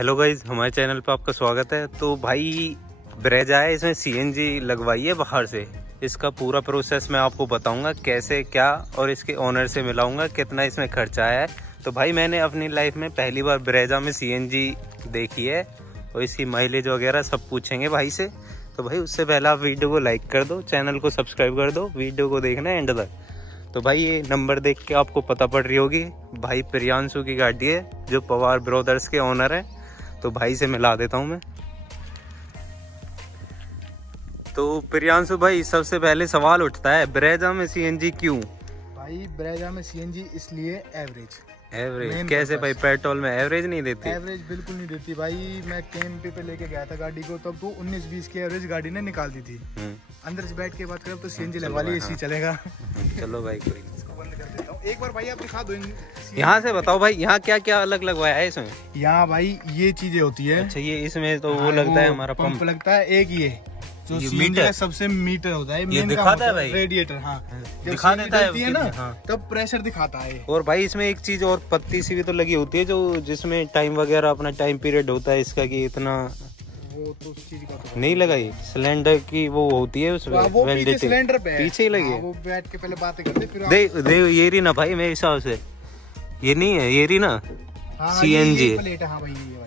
Hello guys, हमारे channel पे आपका स्वागत है। तो भाई ब्रेजा है, इसमें सीएनजी लगवाई है बाहर से। इसका पूरा प्रोसेस मैं आपको बताऊंगा कैसे क्या, और इसके ओनर से मिलाऊंगा कितना इसमें खर्चा आया है। तो भाई मैंने अपनी लाइफ में पहली बार ब्रेजा में सीएनजी देखी है और इसकी माइलेज वगैरह सब पूछेंगे भाई से। तो भाई उससे पहले आप वीडियो को लाइक कर दो, चैनल को सब्सक्राइब कर दो, वीडियो को देखना एंड तक। तो भाई ये नंबर देख के आपको पता पड़ रही होगी, भाई प्रियांशु की गाड़ी है जो पवार ब्रदर्स के ओनर है। तो भाई से मिला देता हूँ मैं। तो प्रियांशु भाई, सबसे पहले सवाल उठता है ब्रेजा में सीएनजी क्यों? भाई ब्रेजा में सीएनजी इसलिए एवरेज कैसे भाई? पेट्रोल में एवरेज नहीं देती? एवरेज बिल्कुल नहीं देती भाई। मैं कैंप पे लेके गया था गाड़ी को, तब तो 19-20 की एवरेज गाड़ी ने निकाल दी थी। अंदर से बैठ के बात करें तो सीएनजी लगवा ली, एसी चलेगा। चलो भाई कोई इसको बंद कर देता हूँ। एक बार भाई आप दिखा दो। यहाँ से बताओ भाई, यहाँ क्या क्या अलग लगवाया है इसमें? यहाँ भाई ये चीजें होती है। अच्छा, ये इसमें तो वो लगता है हमारा पंप लगता है। एक ये जो सीएनजी का सबसे मीटर होता है, ये दिखाता है भाई रेडिएटर। हाँ, दिखा देता है ना। हाँ। तब प्रेशर दिखाता है। और भाई इसमें एक चीज और पत्ती सी भी तो लगी होती है जो जिसमें टाइम वगैरह अपना टाइम पीरियड होता है इसका, कि इतना वो तो उस चीज का तो नहीं लगाई। सिलेंडर की वो होती है उसमें, वो पीछे सिलेंडर पे पीछे ही लगी है। वो बैठ के पहले बातें करते फिर दे ये रही ना भाई, मेरे हिसाब से ये नहीं है, ये रही ना सीएनजी।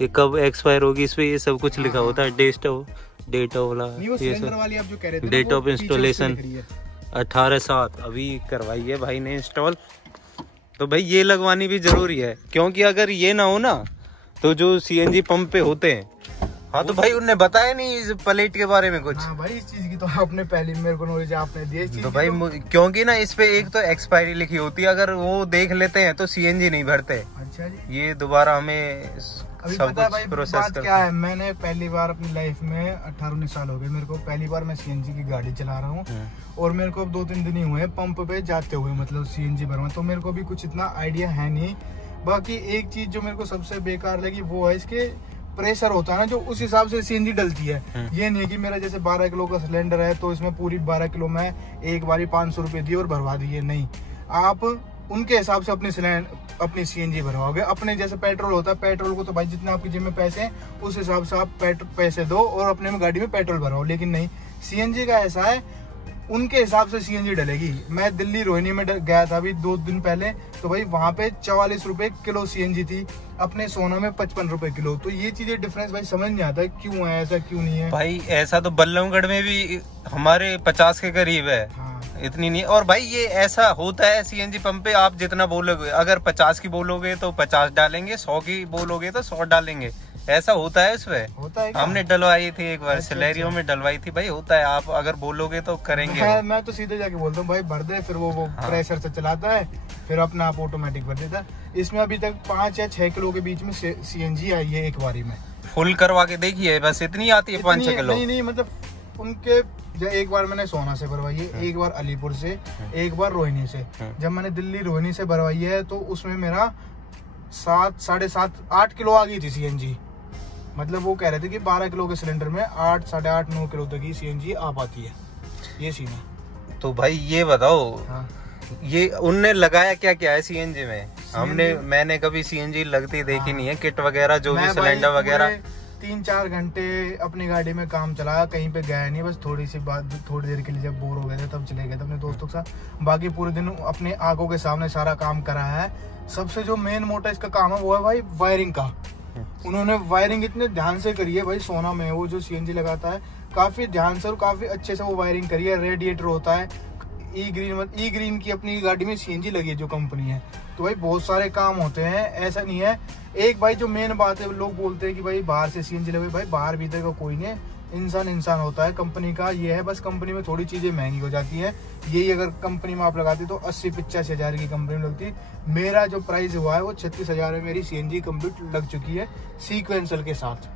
ये कब एक्सपायर होगी इस पे ये सब कुछ लिखा होता है। डेट वाला ये सब वाली आप जो कह रहे थे, डेट ऑफ इंस्टॉलेशन 18/7 अभी करवाई है भाई ने इंस्टॉल। तो भाई ये लगवानी भी जरूरी है, क्योंकि अगर ये ना हो ना तो जो सीएनजी पंप पे होते हैं, हाँ तो भाई उनने बताया नहीं इस प्लेट के बारे में कुछ। हाँ भाई इस चीज की तो आपने पहले मेरे को नॉलेज आपने दी। तो भाई क्योंकि ना इस पे एक तो एक्सपायरी लिखी होती है, अगर वो देख लेते हैं तो सीएनजी नहीं भरते। अच्छा जी। ये दोबारा हमें अभी सब पता है भाई प्रोसेस बात क्या है। मैंने पहली बार अपनी लाइफ में 18-19 साल हो गए मेरे को, पहली बार मैं सीएनजी की गाड़ी चला रहा हूँ। और मेरे को अब 2-3 दिन ही हुए पंप पे जाते हुए, मतलब सीएनजी भरवा। तो मेरे को भी कुछ इतना आइडिया है नहीं। बाकी एक चीज जो मेरे को सबसे बेकार लगी वो है इसके प्रेशर होता है ना, जो उस हिसाब से सीएनजी डलती है। ये नहीं है कि मेरा जैसे 12 किलो का सिलेंडर है तो इसमें पूरी 12 किलो में एक बारी 500 रुपए दिए और भरवा दिए। नहीं, आप उनके हिसाब से अपनी सीएनजी भरवाओगे। अपने जैसे पेट्रोल होता है, पेट्रोल को तो भाई जितने आपकी जेब में पैसे हैं उस हिसाब से आप पैसे दो और अपने में गाड़ी में पेट्रोल भरवाओ। लेकिन नहीं, सीएनजी का ऐसा है उनके हिसाब से सीएनजी डलेगी। मैं दिल्ली रोहिणी में गया था अभी 2 दिन पहले, तो भाई वहां पे 44 रुपए किलो सीएनजी थी, अपने सोना में 55 रुपए किलो। तो ये चीजें डिफरेंस भाई समझ नहीं आता क्यों है ऐसा, क्यों नहीं है भाई। ऐसा तो बल्लभगढ़ में भी हमारे 50 के करीब है। हाँ। इतनी नहीं। और भाई ये ऐसा होता है सीएनजी पंप पे, आप जितना बोलोगे, अगर 50 की बोलोगे तो 50 डालेंगे, 100 की बोलोगे तो 100 डालेंगे। ऐसा होता है इसमें। होता है, हमने डलवाई थी एक बार। सिलेरियो में डलवाई थी भाई। होता है, आप अगर बोलोगे तो करेंगे। मैं तो सीधे जाके बोलता हूँ भाई भर दे, फिर वो प्रेशर से चलाता है, फिर अपना आप ऑटोमेटिक भर देता है। इसमें अभी तक 5 या 6 किलो के बीच में सीएनजी आई है एक बारी में। फुल करवा के देखिए, बस इतनी आती है 5-6 किलो। नहीं, मतलब उनके एक बार मैंने सोना से भरवाई है, एक बार अलीपुर से, एक बार रोहिणी से। जब मैंने दिल्ली रोहिणी से भरवाई है तो उसमें मेरा 7-7.5-8 किलो आ गई थी सीएनजी। मतलब वो कह रहे थे कि 12 किलो के सिलेंडर में 8, 8.5-9 किलो तक की सीएनजी आ पाती है। ये सीन है। तो भाई ये बताओ, हाँ। ये उनने लगाया क्या क्या है सीएनजी में? मैंने कभी सीएनजी लगती देखी नहीं है। किट वगैरह जो भी सिलेंडर वगैरह 3-4 घंटे अपनी गाड़ी में काम चलाया, कहीं पे गया नहीं। बस थोड़ी सी बात, थोड़ी देर के लिए जब बोर हो गए थे तब चले गए थे अपने दोस्तों के साथ। बाकी पूरे दिन अपने आंखों के सामने सारा काम कराया है। सबसे जो मेन मोटा इसका काम है वो है भाई वायरिंग का। उन्होंने वायरिंग इतने ध्यान से करी है भाई। सोना में वो जो सीएनजी लगाता है काफी ध्यान से और काफी अच्छे से वो वायरिंग करी है। रेडिएटर होता है ई ग्रीन की अपनी गाड़ी में सीएनजी लगी है जो कंपनी है। तो भाई बहुत सारे काम होते हैं, ऐसा नहीं है। एक भाई जो मेन बात है, लोग बोलते हैं कि भाई बाहर से सीएनजी लगे, भाई बाहर भीतर का कोई नहीं, इंसान होता है। कंपनी का ये है, बस कंपनी में थोड़ी चीजें महंगी हो जाती है। यही अगर कंपनी में आप लगाते तो 80-85 हजार की कंपनी में लगती। मेरा जो प्राइस हुआ है वो 36 हजार में मेरी सीएनजी कंप्लीट लग चुकी है सीक्वेंसर के साथ।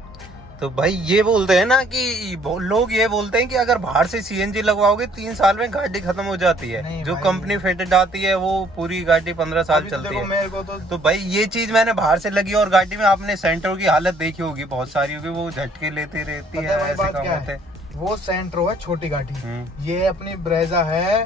तो भाई ये बोलते हैं ना कि लोग ये बोलते हैं कि अगर बाहर से सीएनजी लगवाओगे 3 साल में गाड़ी खत्म हो जाती है। जो कंपनी फिटेड आती है वो पूरी गाड़ी 15 साल चलती है। मेरे को तो भाई ये चीज मैंने बाहर से लगी और गाड़ी में आपने सेंटर की हालत देखी होगी, बहुत सारी होगी, वो झटके लेती रहती है। ऐसे काम होते हैं। वो सेंट्रो है छोटी गाड़ी, ये अपनी ब्रेजा है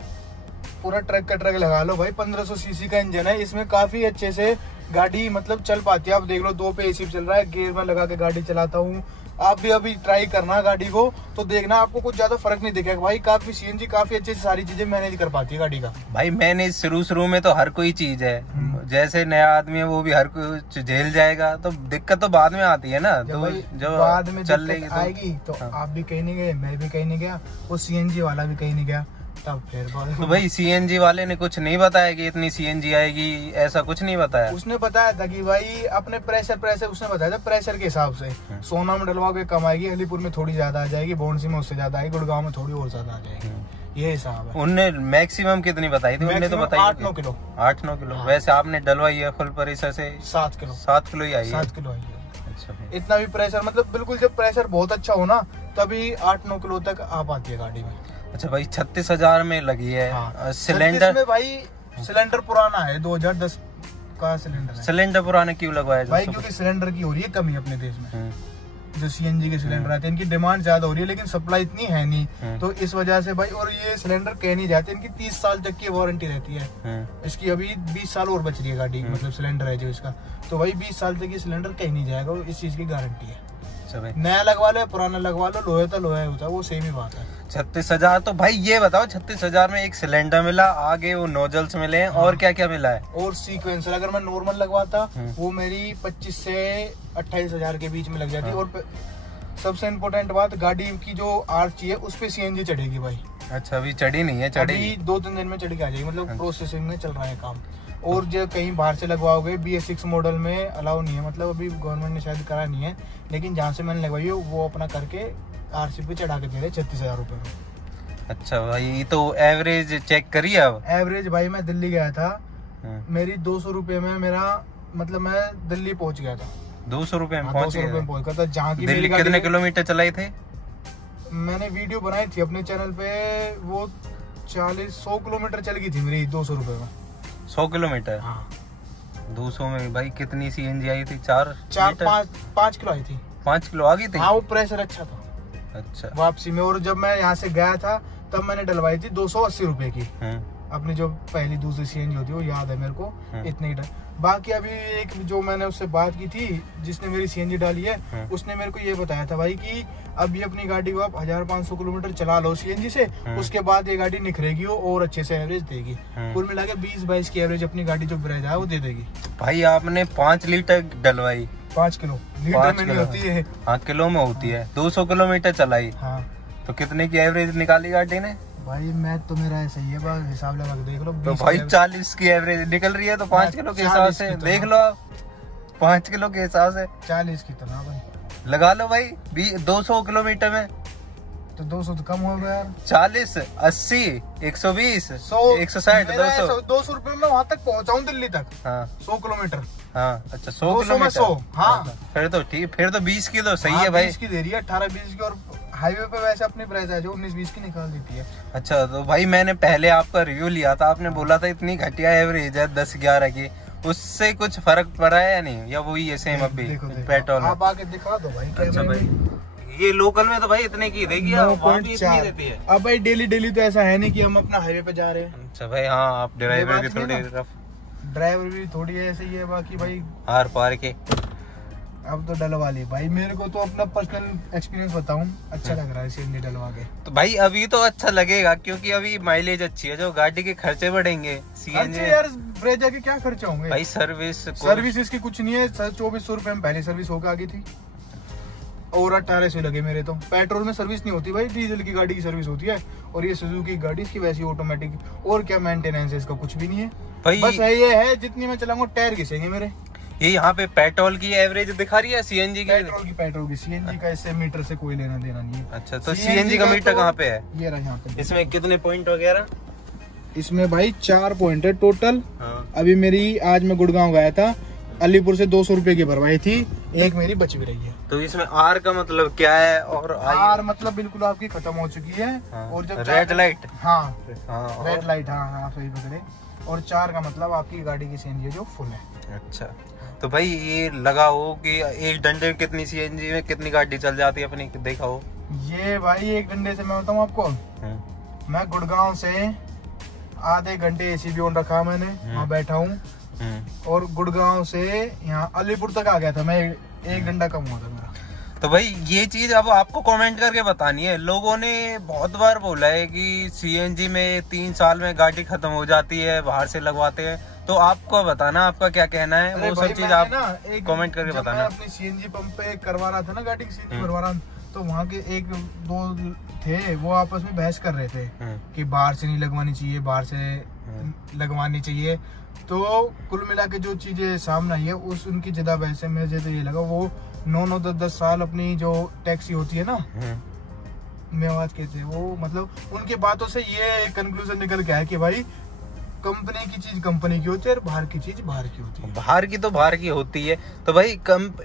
पूरा ट्रक का ट्रक लगा लो भाई। 1500 सीसी का इंजन है, इसमें काफी अच्छे से गाड़ी मतलब चल पाती है। आप देख लो 2 पे एसी चल रहा है, गियर में लगा के गाड़ी चलाता हूँ। आप भी अभी ट्राई करना गाड़ी को, तो देखना आपको कुछ ज्यादा फर्क नहीं दिखेगा भाई। काफी सीएनजी काफी अच्छे से सारी चीजें मैनेज कर पाती है गाड़ी का। भाई मैंने शुरू में तो हर कोई चीज है, जैसे नया आदमी है वो भी हर कुछ झेल जाएगा, तो दिक्कत तो बाद में आती है ना। तो जब बाद में चल लेगी आएगी तो हाँ। आप भी कहीं नहीं गए, मैं भी कहीं नहीं गया, वो सीएनजी वाला भी कहीं नहीं गया, तब फिर तो भाई सीएनजी वाले ने कुछ नहीं बताया कि इतनी सीएनजी आएगी, ऐसा कुछ नहीं बताया। उसने बताया था कि भाई अपने प्रेशर उसने बताया था प्रेशर के हिसाब से सोना में डलवा के कम आएगी, अलीपुर में थोड़ी ज्यादा आ जाएगी, बोनसी में उससे ज्यादा आएगी, गुड़गांव में थोड़ी और ज्यादा आ जाएगी, ये हिसाब है। उनने मैक्सिमम कितनी बताई थी? उनने तो बताई 8-9 किलो। 8-9 किलो। हाँ। वैसे आपने डलवाई है फुल प्रेशर से 7 किलो। 7 किलो ही आई है। 7 किलो आई है। अच्छा, इतना भी प्रेशर मतलब बिल्कुल जब प्रेशर बहुत अच्छा हो ना तभी 8-9 किलो तक आ पाती है गाड़ी में। अच्छा भाई 36,000 में लगी है। हाँ। सिलेंडर में भाई सिलेंडर पुराना है, 2010 का सिलेंडर है। सिलेंडर पुराने क्यों लगवाया भाई? क्योंकि सिलेंडर की हो रही है कमी अपने देश में। जो सीएनजी के सिलेंडर आते हैं इनकी डिमांड ज्यादा हो रही है, लेकिन सप्लाई इतनी है नहीं, तो इस वजह से भाई। और ये सिलेंडर कह नहीं जाते, इनकी 30 साल तक की वारंटी रहती है। इसकी अभी 20 साल और बच रही है गाड़ी, मतलब सिलेंडर है जो इसका, तो भाई 20 साल तक ये सिलेंडर कहीं नहीं जाएगा, इस चीज की गारंटी है। नया लगवा लो पुराना लगवा लो, लोहे तो लोहे होता है, वो सेम ही बात है। 36,000। तो भाई ये बताओ 36,000 में एक सिलेंडर मिला, आगे वो नोजल्स मिले हैं, और क्या क्या मिला है? और सीक्वेंसर अगर मैं नॉर्मल लगवाता वो मेरी 25 से 28,000 के बीच में लग जाती। और सबसे इम्पोर्टेंट बात, गाड़ी की जो आरसी है उस पे सीएनजी चढ़ेगी भाई। अच्छा, अभी चढ़ी नहीं है? चढ़ेगी 2-3 दिन में चढ़ के आ जाएगी, मतलब प्रोसेसिंग में चल रहा है काम। और जो कहीं बाहर से लगवाओगे BS6 मॉडल में अलाउ नहीं है, मतलब अभी गवर्नमेंट ने शायद करा नहीं है, लेकिन जहाँ से मैंने लगवाई है वो अपना करके आरसी पे चढ़ा के दे रहे 36,000 रुपए में। अच्छा भाई, तो एवरेज चेक करिए। अब एवरेज भाई मैं दिल्ली गया था, मेरी 200 रुपए में मेरा मतलब मैं दिल्ली पहुंच गया था। 200 रुपए में पहुंच गया था। जहाँ की दिल्ली कितने किलोमीटर चलाई थे? मैंने वीडियो बनाई थी अपने चैनल पे, वो 100 किलोमीटर चल गई थी मेरी 200 रुपए में। 100 किलोमीटर? हाँ। 200 में भाई कितनी सीएनजी आई थी? 5 किलो आई थी। 5 किलो आ गई थी? हाँ, वो प्रेशर अच्छा था। अच्छा। वापसी में, और जब मैं यहाँ से गया था तब मैंने डलवाई थी 280 रुपए की। अपनी जो पहली दूसरी सीएनजी होती है वो याद है मेरे को, इतने ही। बाकी अभी एक जो मैंने उससे बात की थी जिसने मेरी सीएनजी डाली है, उसने मेरे को ये बताया था भाई कि अभी अपनी गाड़ी को आप 1500 किलोमीटर चला लो सीएनजी से, उसके बाद ये गाड़ी निखरेगी और अच्छे से एवरेज देगी। कुल मिला के 20-22 की एवरेज अपनी गाड़ी जो ब्रेजा है वो दे देगी। भाई आपने 5 लीटर डलवाई? 5 किलो। लीटर में नहीं होती है। हाँ, किलो में होती है। 200 किलोमीटर चलाई। हाँ। तो कितने की एवरेज निकाली गाड़ी ने? भाई मैं तो मेरा ऐसा ही है, बस हिसाब लगा के देख लो। तो भाई 40 की एवरेज निकल रही है, तो 5 किलो के हिसाब से देख लो आप। 5 किलो के हिसाब से 40 की तरह भाई लगा लो भाई। 200 किलोमीटर में तो 200 तो कम हो गया यार। 40, 80, 120, 100, 160, 200 रुपए में वहाँ तक पहुँचाऊँ दिल्ली तक। हाँ। 100 किलोमीटर। हाँ। अच्छा, 100 किलोमीटर। 100। हाँ। फिर तो ठीक, फिर तो 20 की तो सही है भाई। 20 की दे रही है, 18-20 की। और हाईवे पे वैसे अपनी प्राइस है जो 19-20 की निकाल देती है। अच्छा, तो भाई मैंने पहले आपका रिव्यू लिया था, आपने बोला था इतनी घटिया एवरेज है 10-11 की, उससे कुछ फर्क पड़ा है या नहीं, या वही है सेम अभी पेट्रोल? आप आके दिखा दो भाई। अच्छा भाई, ये लोकल में तो भाई इतने की देगी, इतनी देती है। अब भाई डेली तो ऐसा है नहीं कि हम अपना हाईवे पे जा रहे हैं। अच्छा भाई, हाँ, आप ड्राइवर भी थोड़ी रफ, ड्राइवर भी थोड़ी ऐसे ही है। बाकी भाई आर पार के अब तो डलवा ली भाई। मेरे को तो अपना पर्सनल एक्सपीरियंस बताऊं, अच्छा लग रहा है सीएनजी डलवा के। तो भाई अभी तो अच्छा लगेगा क्योंकि अभी माइलेज अच्छी है, जो गाड़ी के खर्चे बढ़ेंगे। सीएनजी यार ब्रेजा के क्या खर्चे होंगे भाई? सर्विस इसकी कुछ नहीं है। 2400 रुपए में पहले सर्विस होकर आ गई थी, और 1800 लगे मेरे तो। पेट्रोल में सर्विस नहीं होती भाई, डीजल की गाड़ी की सर्विस होती है। और ये सुजुकी की गाड़ी इसकी वैसी ऑटोमेटिक, और क्या मेंटेनेंस है इसका, कुछ भी नहीं है भाई। बस ये है जितनी मैं चलाऊंगा टायर घिसेंगे मेरे। ये यहाँ पे पेट्रोल की एवरेज दिखा रही है, सीएनजी की? पेट्रोल की। सीएनजी का इससे मीटर से कोई लेना देना नहीं है। अच्छा, तो सीएनजी का मीटर कहाँ पे है? ये रहा यहाँ पे। इसमें कितने पॉइंट वगैरह? इसमें भाई 4 पॉइंट है टोटल। हाँ। अभी मेरी, आज मैं गुड़गांव गया था, अलीपुर से 200 रुपए की भरवाई थी, एक मेरी बच भी रही है। तो इसमें आर का मतलब क्या है? और आर मतलब बिल्कुल आपकी खत्म हो चुकी है। हाँ। और जब रेड लाइट। हाँ, रेड लाइट। हाँ, सही पकड़े। और 4 का मतलब आपकी गाड़ी की सीएनजी जो फुल है। अच्छा, तो भाई ये लगा हो कि एक डंडे में कितनी सीएनजी में कितनी गाड़ी चल जाती है अपनी, देखा हो? ये भाई एक डंडे से मैं बताऊँ आपको, मैं गुड़गांव से आधे घंटे एसी भी ऑन रखा मैंने, वहाँ बैठा हूँ, और गुड़गांव से यहाँ अलीपुर तक आ गया था मैं, 1 घंटा कम हुआ था मेरा। तो भाई ये चीज अब आपको कमेंट करके बतानी है। लोगों ने बहुत बार बोला है कि सीएनजी में 3 साल में गाड़ी खत्म हो जाती है, बाहर से लगवाते हैं। तो आपको बताना, आपका क्या कहना है, वो सब चीज आप कमेंट करके बताना। अपनी सीएनजी पंप पे करवा रहा था ना गाड़ी की सीएनजी भरवा रहा, तो वहाँ के 1-2 थे, वो आपस में बहस कर रहे थे कि बाहर से नहीं लगवानी चाहिए, बाहर से लगवानी चाहिए। तो कुल मिला के जो चीजें सामने आई है उस उनकी ज्यादा बहस में मुझे ये लगा, वो 9-9, 10-10 साल अपनी जो टैक्सी होती है ना, मेवात कहते हैं वो, मतलब उनकी बातों से ये कंक्लूजन निकल के आया कि भाई कंपनी की चीज कंपनी की होती है और बाहर की चीज बाहर की होती है। बाहर की तो बाहर की होती है। तो भाई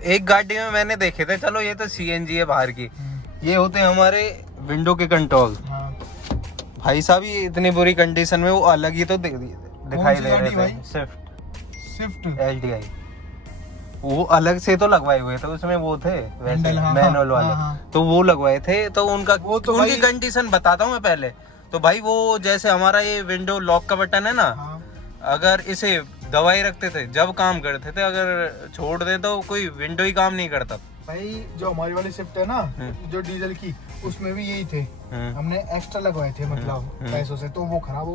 एक गाड़ी में मैंने देखे थे, चलो ये तो सीएनजी है बाहर की, ये होते हैं हमारे विंडो के कंट्रोल। भाई साहब ये इतनी बुरी कंडीशन में, वो अलग ही तो दिखाई दे रहे थे। स्विफ्ट एलटीआई वो अलग से तो लगवाए हुए थे, उसमें वो थे वैसे मैनुअल वाले, तो वो लगवाए थे। तो उनका उनकी कंडीशन बताता हूँ मैं पहले। तो भाई वो जैसे हमारा ये विंडो लॉक का बटन है ना, अगर इसे दबाई रखते थे जब काम करते थे, अगर छोड़ दे तो कोई विंडो ही काम नहीं करता। भाई जो हमारी वाली शिफ्ट है ना, जो डीजल की, उसमें भी यही थे, हमने एक्स्ट्रा लगवाए थे मतलब पैसों से, तो वो खराब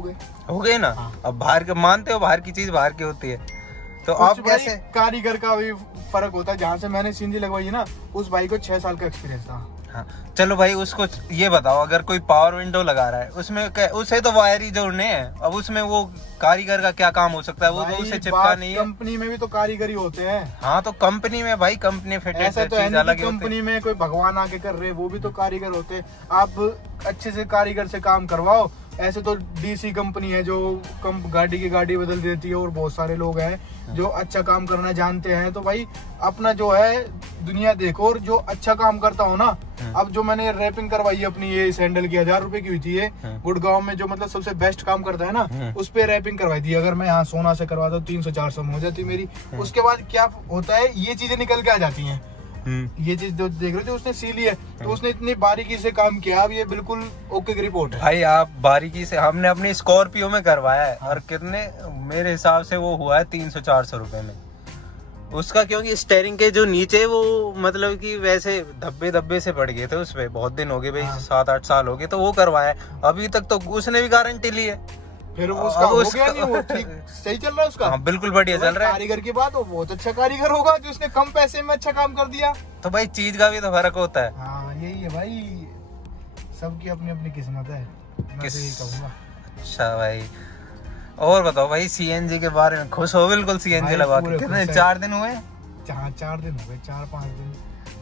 हो गए ना। अब बाहर के मानते हो, बाहर की चीज बाहर की होती है। तो आप कैसे, कारीगर का भी फर्क होता है। जहाँ से मैंने सीएनजी लगवाई है ना, उस भाई को 6 साल का एक्सपीरियंस था। हाँ चलो भाई, उसको ये बताओ, अगर कोई पावर विंडो लगा रहा है उसमें उसे तो वायर ही जोड़ने हैं। अब उसमें वो कारीगर का क्या काम हो सकता है, वो तो उसे चिपका नहीं है। कंपनी में भी तो कारीगर ही होते हैं। हाँ तो कंपनी में भाई, कंपनी फिटेड ऐसा तो है नहीं, कंपनी में कोई भगवान आके कर रहे, वो भी तो कारीगर होते हैं। आप अच्छे से कारीगर से काम करवाओ। ऐसे तो डीसी कंपनी है जो गाड़ी की गाड़ी बदल देती है, और बहुत सारे लोग हैं जो अच्छा काम करना जानते हैं। तो भाई अपना जो है दुनिया देखो, और जो अच्छा काम करता हो ना। अब जो मैंने रैपिंग करवाई है अपनी, ये सैंडल की 1000 रुपए की हुई थी, ये गुड़गांव में जो मतलब सबसे बेस्ट काम करता है ना, उस पे रैपिंग करवाई थी। अगर मैं यहाँ सोना से करवाता हूँ 300-400 में हो जाती मेरी। उसके बाद क्या होता है, ये चीजें निकल के आ जाती हैं। ये चीज जो देख रहे थे उसने सीली है, तो उसने इतनी बारीकी से काम किया। अब ये बिल्कुल ओके की रिपोर्ट है भाई। आप बारीकी से, हमने अपनी स्कॉर्पियो में करवाया है, और कितने मेरे हिसाब से वो हुआ है 300-400 रुपए में उसका, क्योंकि स्टेयरिंग के जो नीचे वो मतलब कि वैसे धब्बे से पड़ गए थे उस पे, बहुत दिन हो गए भाई, 7-8 साल हो गए, तो वो करवाया। अभी तक तो उसने भी गारंटी ली है, फिर उसका हो गया नहीं, वो ठीक सही चल रहा है उसका। हाँ बिल्कुल बढ़िया चल रहा है। कारीगर की बात, वो बहुत अच्छा कारीगर होगा जो उसने कम पैसे में अच्छा काम कर दिया। तो भाई चीज का भी तो फर्क होता है। हाँ यही है भाई, सबकी अपनी अपनी किस्मत है, मैं तो यही कहूँगा। अच्छा भाई, और बताओ भाई, सीएनजी के बारे में खुश हो? बिल्कुल सीएनजी लगा के कितने 4 दिन हुए? 4 दिन हो गए, 4-5 दिन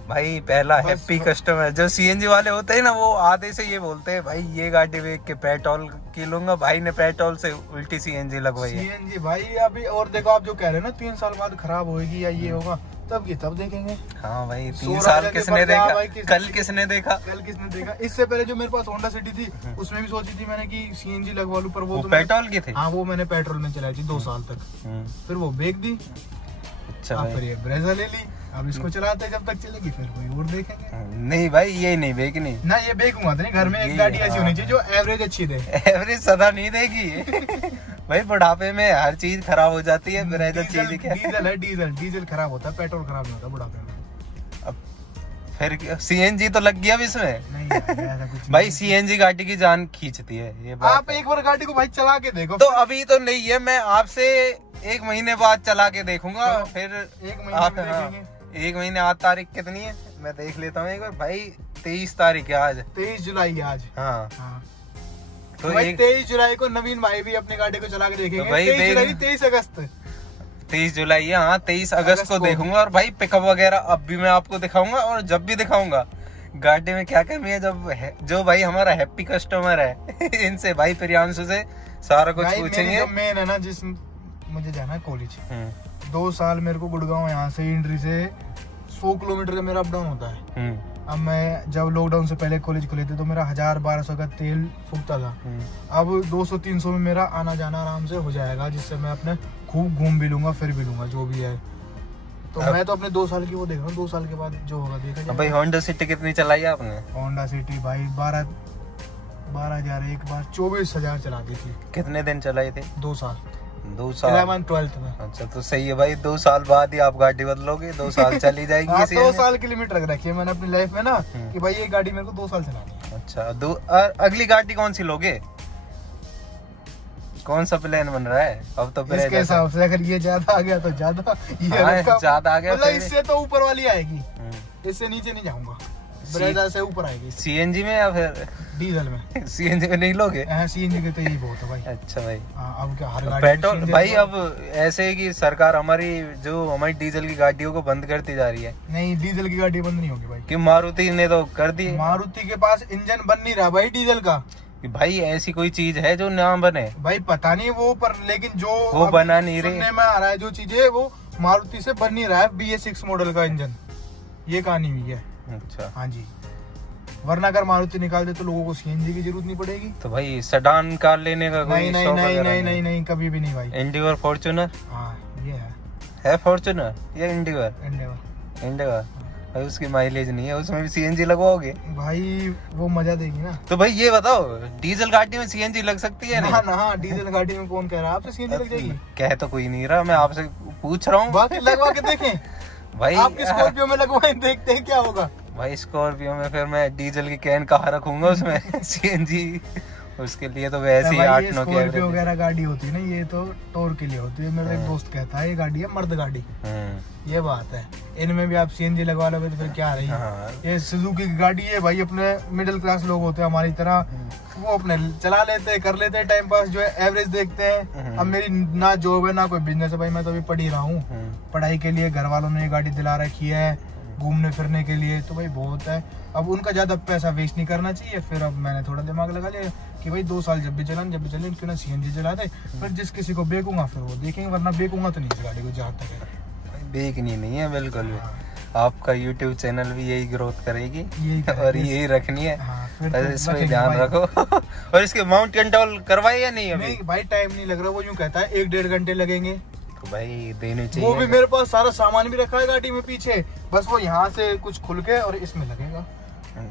भाई। पहला हैप्पी कस्टमर। जो सीएनजी वाले होते हैं ना, वो आधे से ये बोलते हैं भाई ये गाड़ी देख के पेट्रोल की लूंगा, भाई ने पेट्रोल से उल्टी सीएनजी लगवाई है। सीएनजी भाई अभी, और देखो आप जो कह रहे हैं ना 3 साल बाद खराब होगी या ये होगा, तब की तब देखेंगे। हाँ भाई 3 साल किसने देखा, कल किसने देखा, इससे पहले जो मेरे पास होंडा सिटी थी, उसमें भी सोची थी मैंने कि सीएनजी लगवा लूं, पर वो तो पेट्रोल की थी। हाँ वो मैंने पेट्रोल में चलाई थी 2 साल तक, फिर वो बेच दी। अच्छा फिर ये ब्रेजा ले ली, अब इसको चलाते जब तक चलेगी, फिर कोई और देखेंगे। नहीं भाई ये नहीं बेचनी ना, ये बेचूंगा तो नहीं। घर में एक गाड़ी ऐसी होनी चाहिए जो एवरेज अच्छी दे। एवरेज सदा नहीं देगी भाई, बुढ़ापे में हर चीज खराब हो जाती है। डीजल है, डीजल खराब होता है, पेट्रोल खराब नहीं होता बुढ़ापे में। फिर सीएनजी तो लग गया अब इसमें। नहीं ऐसा कुछ भाई सीएनजी गाड़ी की जान खींचती है, ये बात आप एक बार गाड़ी को भाई चला के देखो। तो अभी तो नहीं है, मैं आपसे 1 महीने बाद चला के देखूंगा। फिर 1 महीने 8 तारीख कितनी है, मैं देख लेता हूँ एक बार। भाई 23 तारीख है आज, 23 जुलाई आज। हाँ तो भाई 23 जुलाई को नवीन भाई भी अपनी गाड़ी को चला के देखेंगे। तो भाई 23 अगस्त 23 जुलाई है, हाँ 23 अगस्त को देखूंगा। और भाई पिकअप वगैरह अब भी मैं आपको दिखाऊंगा, और जब भी दिखाऊंगा गाड़ी में क्या कमी है। जब जो भाई हमारा हैप्पी कस्टमर है इनसे भाई प्रियांशु से सारा कुछ पूछेंगे। मेन है ना, जिस मुझे जाना है कॉलेज, 2 साल मेरे को गुड़गांव यहाँ से इंट्री से 100 किलोमीटर का मेरा अप डाउन होता है। अब मैं जब लॉकडाउन से पहले कॉलेज खुले थे तो मेरा 1000-1200 का तेल फूकता था। अब 200-300 में मेरा आना जाना आराम से हो जाएगा, जिससे मैं अपने खूब घूम भी लूंगा, फिर भी लूंगा, जो भी है। तो मैं तो अपने 2 साल की वो देख रहा हूँ, 2 साल के बाद जो होगा देखा जाएगा। भाई होंडा सिटी कितनी चलाई आपने? होंडा सिटी भाई 12,000 एक बार 24,000 चला दी थी। कितने दिन चलाई थी? 2 साल। 2 साल 11th-12th में। अच्छा तो सही है भाई, 2 साल बाद ही आप गाड़ी बदलोगे, 2 साल चली जाएगी। हाँ, 2 साल की लिमिट रख रखी है मैंने अपनी लाइफ में ना कि भाई ये गाड़ी मेरे को 2 साल चलानी है। अच्छा, अगली गाड़ी कौन सी लोगे? कौन सा प्लान बन रहा है अब? तो इसके हिसाब से अगर ये ज्यादा आ गया तो ज्यादा, ज्यादा आ गया मतलब इससे तो ऊपर वाली आएगी, इससे नीचे नहीं जाऊंगा। ब्रेजा से ऊपर आएगी। सीएनजी में या फिर डीजल में? सीएनजी में नहीं लोगे? सीएनजी के तो यही बहुत है भाई। अच्छा भाई, अब क्या हर गाड़ी पेट्रोल भाई, अब ऐसे है कि सरकार हमारी डीजल की गाड़ियों को बंद करती जा रही है। नहीं, डीजल की गाड़ी बंद नहीं होगी भाई, कि मारुति ने तो कर दी। मारुति के पास इंजन बन नहीं रहा भाई डीजल का। भाई ऐसी कोई चीज है जो ना बने? भाई पता नहीं वो, पर लेकिन जो वो बना नहीं रही, सुनने में आ रहा है जो चीजें, वो मारुति से बन नहीं रहा है BS6 मॉडल का इंजन, ये कहानी हुई है। अच्छा हाँ जी, वरना अगर मारुति निकाल दे तो लोगों को सीएनजी की जरूरत नहीं पड़ेगी। तो भाई सेडान कार लेने का कोई नहीं नहीं नहीं नहीं नहीं कभी भी नहीं भाई। Endeavour, Fortuner? हाँ ये है फॉर्च्यूनर या एंडीवर? एंडेवर भाई उसकी माइलेज नहीं है, उसमें भी सीएनजी लगवाओगे? भाई वो मजा देगी ना। तो भाई ये बताओ, डीजल गाड़ी में सीएनजी लग सकती है? ना ना, डीजल गाड़ी में कौन कह रहा है आपसे सीएनजी लग जाएगी? कह तो कोई नहीं रहा, मैं आपसे पूछ रहा हूँ। बाकी लगवा के देखें भाई, आपकी स्कॉर्पियो में लगवाएं, देखते हैं क्या होगा। भाई स्कॉर्पियो में फिर मैं डीजल की कैन कहाँ रखूंगा उसमें सीएनजी? उसके लिए तो वैसे ही 8-9 स्कॉर्पियो वगैरह गाड़ी होती है ना, ये तो टूर के लिए होती है। मेरा एक दोस्त कहता है ये गाड़ी है मर्द गाड़ी, ये बात है। इनमें भी आप सीएनजी लगवा लोगे तो फिर क्या रही है। ये सुजुकी की गाड़ी है भाई, अपने मिडिल क्लास लोग होते हैं हमारी तरह, वो अपने चला लेते हैं, कर लेते हैं टाइम पास, जो है एवरेज देखते हैं। अब मेरी ना जॉब है ना कोई बिजनेस है भाई, मैं तो अभी पढ़ ही रहा हूँ। पढ़ाई के लिए घर वालों ने ये गाड़ी दिला रखी है, घूमने फिरने के लिए, तो भाई बहुत है। अब उनका ज्यादा पैसा वेस्ट नहीं करना चाहिए। फिर अब मैंने थोड़ा दिमाग लगा लिया कि भाई 2 साल जब भी चले क्यों ना सीएनजी चला दे। फिर जिस किसी को बेचूंगा फिर वो देखेंगे, वरना बेचूंगा तो नहीं इस गाड़ी को। जहाँ तक है बेचनी नहीं है बिल्कुल भी। आपका YouTube चैनल भी यही ग्रोथ करेगी और यही रखनी है। तो इसमें ध्यान रखो। और इसके माउंट कंट्रोल करवाए या नहीं? अभी भाई टाइम नहीं लग रहा, वो यूँ कहता है 1-1.5 घंटे लगेंगे। तो भाई देने चाहिए। वो भी मेरे पास सारा सामान भी रखा है गाड़ी में पीछे, बस वो यहाँ से कुछ खुल के और इसमें लगेगा।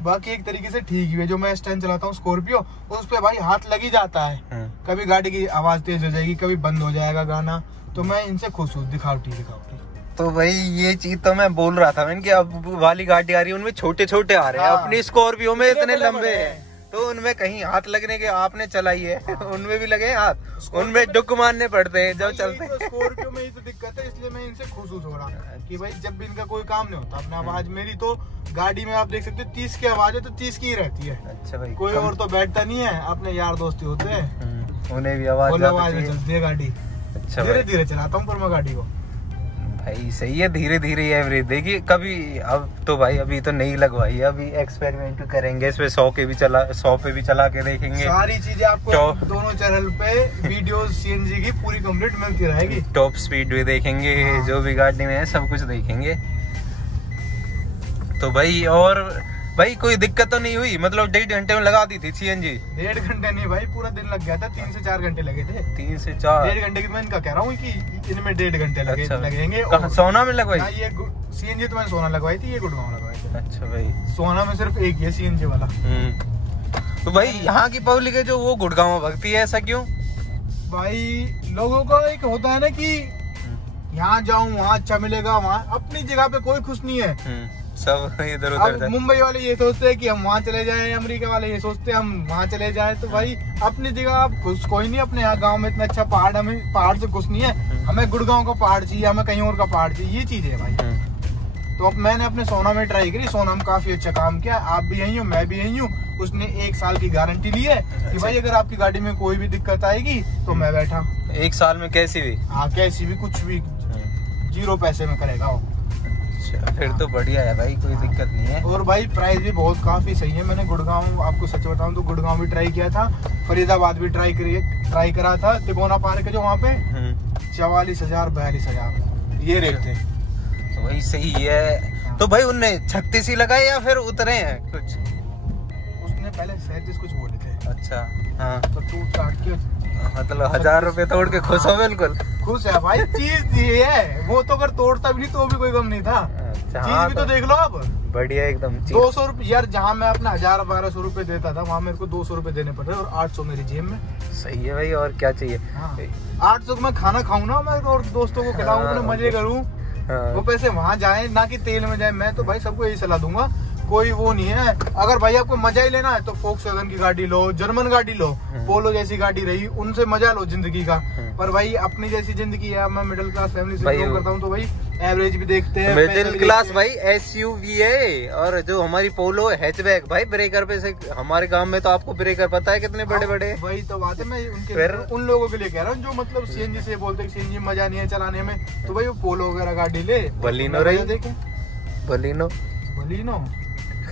बाकी एक तरीके से ठीक ही है। जो मैं इस टाइम चलाता हूँ स्कॉर्पियो, उस पे भाई हाथ लग ही जाता है। कभी गाड़ी की आवाज तेज हो जाएगी, कभी बंद हो जाएगा गाना, तो मैं इनसे खुश हूँ। दिखावटी। तो भाई ये चीज तो मैं बोल रहा था इनकी अब वाली गाड़ी आ रही है उनमें छोटे छोटे आ रहे हैं। अपनी स्कॉर्पियो में इतने लंबे हैं, तो उनमें कहीं हाथ लगने के आपने चलाई है। उनमें भी लगे हाथ, उनमें डुक मारने पड़ते हैं जब चलते हैं। स्कॉर्पियो में ही तो दिक्कत है, इसलिए मैं इनसे खुश हूँ थोड़ा कि भाई जब भी इनका कोई काम नहीं होता, अपना आवाज मेरी तो गाड़ी में आप देख सकते हो 30 की आवाज है तो 30 की ही रहती है। अच्छा भाई, कोई और तो बैठता नहीं है, अपने यार दोस्ती होते हैं, उन्हें भी आवाज में चलती है गाड़ी। अच्छा, धीरे धीरे चलाता हूँ पर मैं गाड़ी को। भाई सही है, धीरे धीरे एवरेज देखिए। कभी अब तो भाई अभी तो नहीं लगवाई है, अभी एक्सपेरिमेंट करेंगे इसमें। 100 पे भी चला के देखेंगे। सारी चीजें आपको दोनों चैनल पे वीडियोस सीएनजी की पूरी कंप्लीट मिलती रहेगी। टॉप स्पीड भी देखेंगे, जो भी गाड़ी में है सब कुछ देखेंगे। तो भाई और भाई कोई दिक्कत तो नहीं हुई? मतलब 1.5 घंटे में लगा दी थी सीएनजी? 1.5 घंटे नहीं भाई, पूरा दिन लग गया था। 3 से 4 घंटे लगे थे। 3 से 4 1.5 घंटे की मैं इनका कह रहा हूँ कि इनमें 1.5 घंटे लगेंगे। सोना में लगवाई? ये सीएनजी तो मैंने सोना लगवाई थी, ये गुड़गांव लगवाई थी। अच्छा भाई, सोना में सिर्फ एक है सीएनजी वाला। तो भाई यहाँ की पब्लिक है जो वो गुड़गांव भगती है, ऐसा क्यों? भाई लोगों को एक होता है ना कि यहाँ जाऊँ वहाँ अच्छा मिलेगा, वहाँ अपनी जगह पे कोई खुश नहीं है। सब इधर उधर। मुंबई वाले ये सोचते हैं कि हम वहाँ चले जाएं, अमेरिका वाले ये सोचते हैं हम वहाँ चले जाएं। तो भाई अपनी जगह आप खुश कोई नहीं। अपने यहाँ गांव में इतना अच्छा पहाड़, हमें पहाड़ से खुश नहीं है। हमें गुड़गांव का पहाड़ चाहिए, हमें कहीं और का पहाड़ चाहिए, ये चीज है भाई। तो अब मैंने अपने सोना में ट्राई करी, सोना में काफी अच्छा काम किया। आप भी यही हो, मैं भी यही हूँ। उसने 1 साल की गारंटी ली है कि भाई अगर आपकी गाड़ी में कोई भी दिक्कत आएगी तो मैं बैठा। 1 साल में कैसी भी? हाँ कैसी भी, कुछ भी 0 पैसे में करेगा वो। फिर तो बढ़िया है भाई, कोई दिक्कत नहीं है। और भाई प्राइस भी बहुत काफी सही है। मैंने गुड़गांव, आपको सच बताऊं तो गुड़गांव भी ट्राई किया था, फरीदाबाद भी ट्राई करा था। तिकोना पार्क है जो वहाँ पे 44,000 42,000 ये रेट थे। तो भाई सही है। तो भाई उनने 36 ही लगाए या फिर उतरे हैं कुछ? उसने पहले 37 कुछ बोले थे। अच्छा हाँ, तो टूट टाट के मतलब 1000 रुपए तोड़ के खुश हो? बिल्कुल खुश है भाई, चीज ये है। वो तो अगर तोड़ता भी नहीं तो भी कोई गम नहीं था। चीज भी तो देख लो आप, बढ़िया एकदम। 200 रुपये यार, जहाँ मैं अपना 1000-1200 रुपए देता था वहाँ मेरे को 200 रुपए देने पड़ रहे और 800 मेरी जेब में। सही है भाई, और क्या चाहिए। हाँ। 800 में खाना खाऊं ना मैं, और दोस्तों को खिलाऊं, अपने मजे करूं, वो पैसे वहाँ जाए ना कि तेल में जाए। मैं तो भाई सबको यही सलाह दूंगा, कोई वो नहीं है। अगर भाई आपको मजा ही लेना है तो फोक्सवैगन की गाड़ी लो, जर्मन गाड़ी लो, पोलो जैसी गाड़ी रही, उनसे मजा लो जिंदगी का। पर भाई अपनी जैसी जिंदगी है, मैं मिडिल क्लास फैमिली से बिलोंग करता हूँ, तो भाई एवरेज भी देखते हैं, मिडिल क्लास भाई SUV है। और जो हमारी पोलो हैचबैक भाई, ब्रेकर पे से हमारे गांव में तो आपको ब्रेकर पता है कितने बड़े बड़े। वही तो बात है, मैं उन लोगों के लिए कह रहा हूँ जो मतलब CNG से बोलते हैं CNG मजा नहीं है चलाने में, तो भाई वो पोलो वगैरह गाड़ी ले। बलिनो रही, देखे बलिनो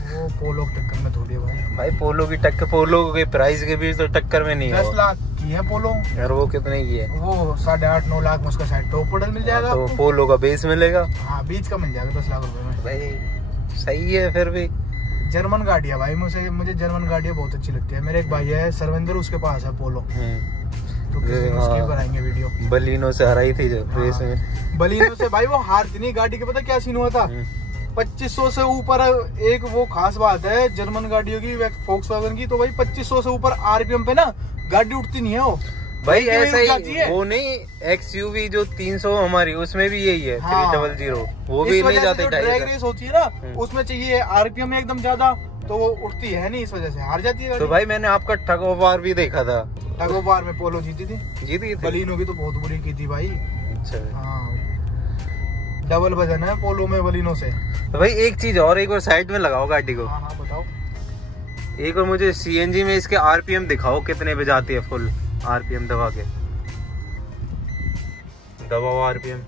वो पोलो की टक्कर में थोड़ी है भाई पोलो की टक्कर, पोलो के प्राइस के भी तो टक्कर में नहीं है। 10 लाख की है पोलो यार, वो कितने की है? वो 8.5-9 लाख में उसका साइड टॉप मॉडल मिल जाएगा। तो पोलो का बेस मिलेगा। हाँ, बीच का मिल जाएगा 10 लाख रुपए में भाई। सही है फिर भी। जर्मन गाड़ी है भाई, मुझे जर्मन गाड़ियाँ बहुत अच्छी लगती है। मेरे एक भाई है सर्वेंद्र, उसके पास है पोलो, तो उसकी बनाएंगे वीडियो। बलिनो से हराई थी जो रेस में। बलिनो से भाई वो हारती नहीं गाड़ी के, पता क्या सीन हुआ था? 2500 से ऊपर एक वो खास बात है जर्मन गाड़ियों की, फोक्सवैगन की, तो भाई 2500 से ऊपर RPM पे ना गाड़ी उठती नहीं है वो भाई। ऐसा ही वो नहीं, XUV जो 300 हमारी, उसमें भी यही है। 300 वो भी नहीं जाते। ड्रैग रेस होती है ना, उसमें चाहिए RPM एकदम ज्यादा, तो वो उठती है नहीं, इस वजह से हार जाती है। तो भाई मैंने आपका टग ऑफ वार भी देखा था। टग ऑफ वार में पोलो जीती थी। बलिनो की तो बहुत बुरी की थी भाई। अच्छा। हाँ, डबल वजन है पोलो में बलिनो से। तो भाई एक चीज और, एक बार साइड में लगाओ गाड़ी को। हाँ बताओ। एक बार मुझे CNG में इसके RPM दिखाओ कितने पे जाती है फुल RPM दबा के। दबाओ RPM।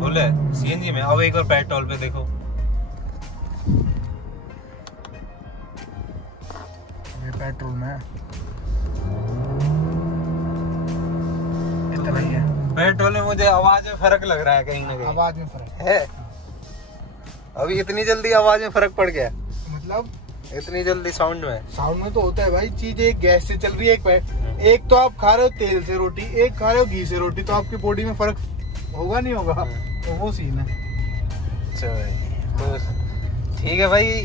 फुल है CNG में। अब एक बार पेट्रोल पे देखो। ये पेट्रोल में इतना ही है। पेट्रोल में मुझे आवाज में फर्क लग रहा है, कहीं ना कहीं आवाज में फर्क है। अभी इतनी जल्दी आवाज में फर्क पड़ गया? मतलब इतनी जल्दी साउंड में तो होता है भाई। चीज एक गैस से चल रही है, एक तो आप खा रहे हो तेल से रोटी, एक खा रहे हो घी से रोटी, तो आपकी बॉडी में फर्क होगा नहीं होगा, तो वो सीन है। तो ठीक है भाई,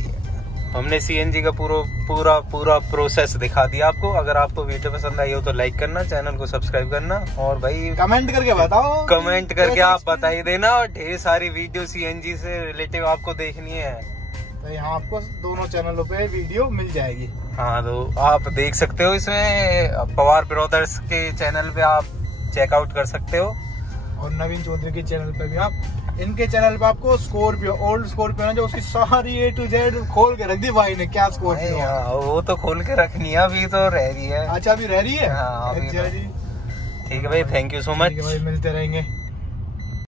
हमने CNG का पूरा प्रोसेस दिखा दिया आपको। अगर आपको वीडियो पसंद आई हो तो लाइक करना, चैनल को सब्सक्राइब करना, और भाई कमेंट करके बताओ। कमेंट करके आप बताइए देना। और ढेर सारी वीडियो CNG से रिलेटिव आपको देखनी है तो यहाँ आपको दोनों चैनलों पे वीडियो मिल जाएगी। हाँ, तो आप देख सकते हो इसमें। पवार ब्रदर्स के चैनल पे आप चेकआउट कर सकते हो, और नवीन चौधरी के चैनल पे भी आप। इनके चैनल पे आपको स्कॉर्पियो, ओल्ड स्कॉर्पियो है जो उसकी सारी A to Z खोल के रख दी भाई ने। क्या स्कॉर्पियो? वो तो खोल के रखनी है, अभी तो रह रही है। अच्छा, अभी रह रही है। हाँ, अच्छा जी, ठीक है भाई, थैंक यू सो मच। मिलते रहेंगे।